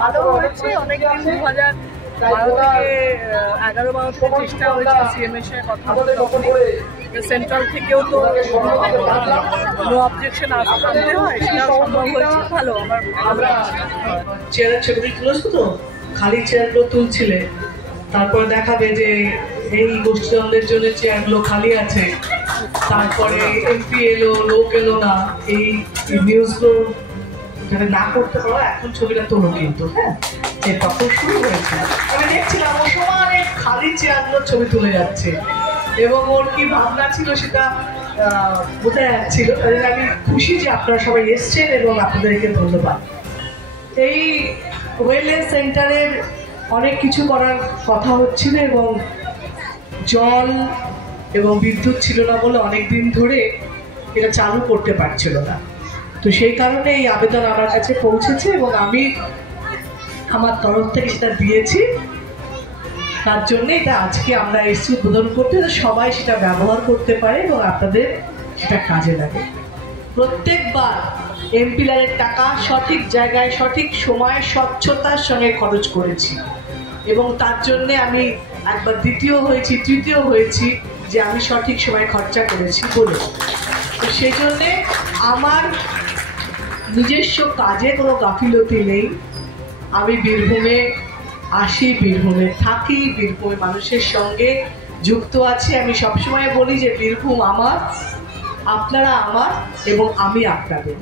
ভালো হয়েছে। অনেকদিন 2011-12 থেকে চেষ্টা হয়েছে সিএমএর সাথে কথা বলতে, সেন্ট্রাল থেকেও তো নো অবজেকশন আনতে হয়, সেটা সম্ভব হয়েছে। ভালো, আমার ভালো লাগছে। চেয়ারের ছবি তুলেছো তো, খালি চেয়ারগুলো তুলছিলে, তারপরে দেখাবে যে এই গোষ্ঠীদ্বন্দ্বের জন্য চেয়ারগুলো খালি আছে, তারপরে এমপি এলো, লোক এলো না, এই নিউজগুলো যাতে না করতে পারো এখন ছবিটা তোলো কিন্তু। হ্যাঁ, তখন শুরু হয়েছে, আমি দেখছিলাম ও সমানে খালি চেয়ারগুলোর ছবি তুলে যাচ্ছে এবং ওর কি ভাবনা ছিল সেটা বোঝা যাচ্ছিল। তাই আমি খুশি যে আপনারা সবাই এসছেন এবং আপনাদেরকে ধন্যবাদ। এই ওয়েলনেস সেন্টারের অনেক কিছু করার কথা হচ্ছিল এবং জল এবং বিদ্যুৎ ছিল না বলে অনেকদিন ধরে এটা চালু করতে পারছিল না। তো সেই কারণে এই আবেদন আমার কাছে পৌঁছেছে এবং আমি আমার তরফ থেকে সেটা দিয়েছি। তার জন্য এটা আজকে আমরা এসছি উদ্বোধন করতে, সবাই সেটা ব্যবহার করতে পারে এবং আপনাদের সেটা কাজে লাগে। প্রত্যেকবার এমপিলারের টাকা সঠিক জায়গায় সঠিক সময় স্বচ্ছতার সঙ্গে খরচ করেছি এবং তার জন্যে আমি একবার দ্বিতীয় হয়েছি, তৃতীয় হয়েছি যে আমি সঠিক সময় খরচা করেছি বলে। তো সেই জন্যে আমার নিজস্ব কাজে কোনো গাফিলতি নেই। আমি বীরভূমে আসি, বীরভূমে থাকি, বীরভূমে মানুষের সঙ্গে যুক্ত আছি। আমি সবসময় বলি যে বীরভূম আমার, আপনারা আমার এবং আমি আপনাদের।